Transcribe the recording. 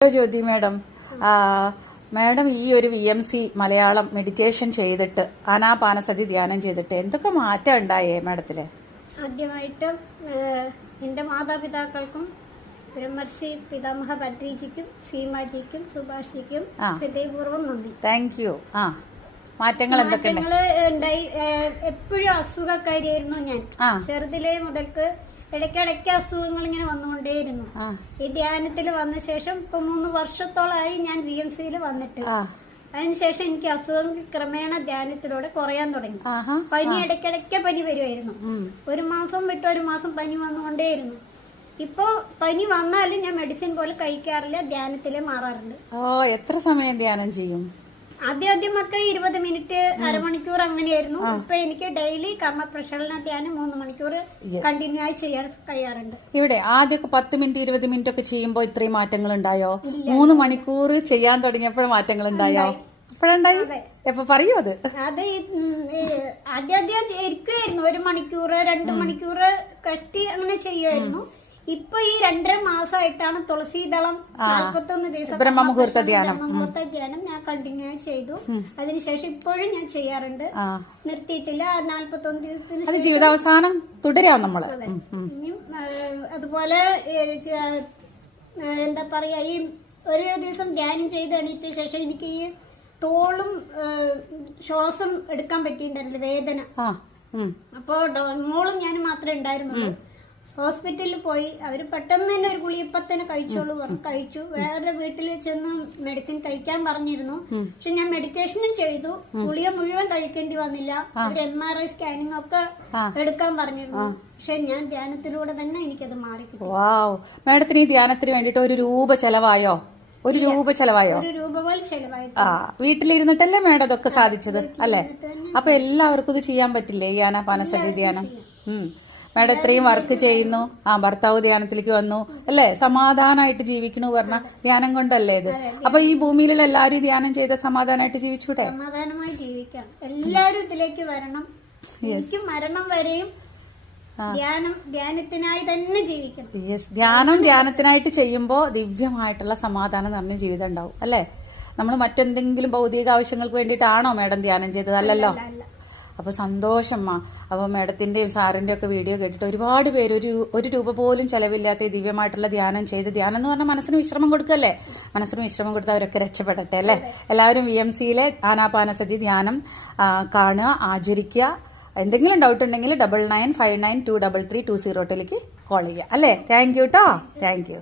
Hello ജ്യോതി madam madam ഈ ഒരു V M C Malayalam meditation ചെയ്തിട്ട് ആനാപാനസതി ധ്യാനം ചെയ്തിട്ട് എന്തൊക്കെ മാറ്റം ഉണ്ടായേ മാഡത്തിൽ? ആദ്യമായിട്ട് എന്റെ മാതാപിതാക്കൾക്കും ബ്രഹ്മർഷി പിതാമഹ ഭദ്രീജിക്കും സീമാജിക്കും സുഭാഷിക്കും ഹൃദയപൂർവം നന്ദി. താങ്ക് യു ആ മാറ്റങ്ങൾ ഉണ്ടായി എപ്പോഴും അസുഖക്കാരിയായിരുന്നു ഞാൻ. ചെറുതിലേ മുതൽക്ക് ഇടയ്ക്കിടയ്ക്ക് അസുഖങ്ങൾ ഇങ്ങനെ വന്നുകൊണ്ടേയിരുന്നു ഈ ധ്യാനത്തിൽ വന്ന ശേഷം ഇപ്പൊ മൂന്ന് വർഷത്തോളമായി ഞാൻ വി എം സിയിൽ വന്നിട്ട്. അതിനുശേഷം എനിക്ക് അസുഖം ക്രമേണ ധ്യാനത്തിലൂടെ കുറയാൻ തുടങ്ങി. പനി ഇടയ്ക്കിടയ്ക്ക് പനി വരുമായിരുന്നു ഒരു മാസം വിട്ട് ഒരു മാസം പനി വന്നുകൊണ്ടേയിരുന്നു. ഇപ്പോ പനി വന്നാലും ഞാൻ മെഡിസിൻ പോലെ കഴിക്കാറില്ല ധ്യാനത്തിലേ മാറാറുണ്ട്. ഓ എത്ര സമയം ധ്യാനം ചെയ്യും? ആദ്യം ആദ്യമൊക്കെ ഇരുപത് മിനിറ്റ് അരമണിക്കൂർ അങ്ങനെയായിരുന്നു. ഇപ്പൊ എനിക്ക് ഡെയിലി കർമ്മ പ്രക്ഷാളന ധ്യാനം മൂന്ന് മണിക്കൂർ കണ്ടിന്യൂ ആയി ചെയ്യാൻ കഴിയാറുണ്ട്. ഇവിടെ ആദ്യമൊക്കെ പത്ത് മിനിറ്റ് ഇരുപത് മിനിറ്റ് ഒക്കെ ചെയ്യുമ്പോൾ ഇത്രയും മാറ്റങ്ങൾ ഉണ്ടായോ? മൂന്ന് മണിക്കൂർ ചെയ്യാൻ തുടങ്ങിയപ്പോൾ മാറ്റങ്ങൾ ഉണ്ടായോ? എപ്പൊ പറയൂ അത്. അത് ആദ്യം ആദ്യം ഇരിക്കുമായിരുന്നു ഒരു മണിക്കൂർ രണ്ട് മണിക്കൂർ കഷ്ടി അങ്ങനെ ചെയ്യുമായിരുന്നു ഇപ്പൊ ഈ രണ്ടര മാസമായിട്ടാണ് തുളസീദളം നാൽപ്പത്തൊന്ന് ദിവസം ബ്രഹ്മമുഹൂർത്ത ധ്യാനം. ബ്രഹ്മമുഹൂർത്ത ധ്യാനം ഞാൻ കണ്ടിന്യൂ ചെയ്തു. അതിനുശേഷം ഇപ്പോഴും ഞാൻ ചെയ്യാറുണ്ട്. നിർത്തിയിട്ടില്ല. നാൽപ്പത്തൊന്ന് ദിവസത്തിന് ജീവിതാവസാനം തുടരാം നമ്മൾ. അതുപോലെ എന്താ പറയാ ഈ ഒരു ദിവസം ധ്യാനം ചെയ്ത് എണീറ്റ ശേഷം എനിക്ക് ഈ തോളും ശ്വാസം എടുക്കാൻ പറ്റിയിട്ടുണ്ടായിരുന്നില്ല വേദന. അപ്പോ മോളും ഞാനും മാത്രമേ ഉണ്ടായിരുന്നുള്ളൂ. ഹോസ്പിറ്റലിൽ പോയി. അവർ പെട്ടെന്ന് തന്നെ ഒരു ഗുളി ഇപ്പൊ തന്നെ കഴിച്ചോളൂ കഴിച്ചു. വേറെ വീട്ടിൽ ചെന്ന് മെഡിസിൻ കഴിക്കാൻ പറഞ്ഞിരുന്നു. പക്ഷെ ഞാൻ മെഡിറ്റേഷനും ചെയ്തു. ഗുളിക മുഴുവൻ കഴിക്കേണ്ടി വന്നില്ല. അവർ എം ആർ ഐ സ്കാനിങ് ഒക്കെ എടുക്കാൻ പറഞ്ഞിരുന്നു. പക്ഷെ ഞാൻ ധ്യാനത്തിലൂടെ തന്നെ എനിക്കത് മാറി വാവ് മാഡത്തിന് ഈ ധ്യാനത്തിന് വേണ്ടിട്ട് ഒരു രൂപ ചെലവായോ? ഒരു രൂപ ചെലവായോ? ഒരു രൂപ പോലെ ചെലവായി ആ. വീട്ടിലിരുന്നിട്ടല്ലേ മാഡം അതൊക്കെ സാധിച്ചത്? അല്ലേ? അപ്പൊ എല്ലാവർക്കും ഇത് ചെയ്യാൻ പറ്റില്ലേ? ഈ ആനാപാനസതി ധ്യാനം? ഉം. മാഡം ഇത്രയും വർക്ക് ചെയ്യുന്നു. ആ ഭർത്താവ് ധ്യാനത്തിലേക്ക് വന്നു. അല്ലേ? സമാധാനമായിട്ട് ജീവിക്കണു പറഞ്ഞ ധ്യാനം കൊണ്ടല്ലേ ഇത്? അപ്പൊ ഈ ഭൂമിയിലുള്ള എല്ലാവരും ധ്യാനം ചെയ്ത സമാധാനമായിട്ട് ജീവിച്ചൂടെ? സമാധാനമായി ജീവിക്കാം. എല്ലാവരും ഇതിലേക്ക് വരണം. എനിക്ക് മരണം വരെയും ധ്യാനം ധ്യാനത്തിനായി തന്നെ ജീവിക്കണം. ധ്യാനം ധ്യാനത്തിനായിട്ട് ചെയ്യുമ്പോൾ ദിവ്യമായിട്ടുള്ള സമാധാനം നിറഞ്ഞ ജീവിതം ഉണ്ടാവും. അല്ലേ? നമ്മൾ മറ്റെന്തെങ്കിലും ഭൗതിക ആവശ്യങ്ങൾക്ക് വേണ്ടിയിട്ടാണോ മാഡം ധ്യാനം ചെയ്തത്? അല്ലല്ലോ? അല്ല അപ്പൊ സന്തോഷം മാ അപ്പോൾ മേഡത്തിന്റെയും സാറിന്റെ ഒക്കെ വീഡിയോ കേട്ടിട്ട് ഒരുപാട് പേര് ഒരു ഒരു രൂപ പോലും ചെലവില്ലാത്ത ദിവ്യമായിട്ടുള്ള ധ്യാനം ചെയ്ത് ധ്യാനം എന്ന് പറഞ്ഞാൽ മനസ്സിന് വിശ്രമം കൊടുക്കല്ലേ മനസ്സിന് വിശ്രമം കൊടുത്ത് അവരൊക്കെ രക്ഷപ്പെടട്ടെ അല്ലേ? എല്ലാവരും വി എം സിയിലെ ആനാപാനസതി ധ്യാനം കാണുക ആചരിക്കുക. എന്തെങ്കിലും ഡൗട്ട് ഉണ്ടെങ്കിൽ double nine five nine two double three two സീറോട്ടിലേക്ക് call ചെയ്യുക. അല്ലേ? താങ്ക് യു കേട്ടോ താങ്ക് യു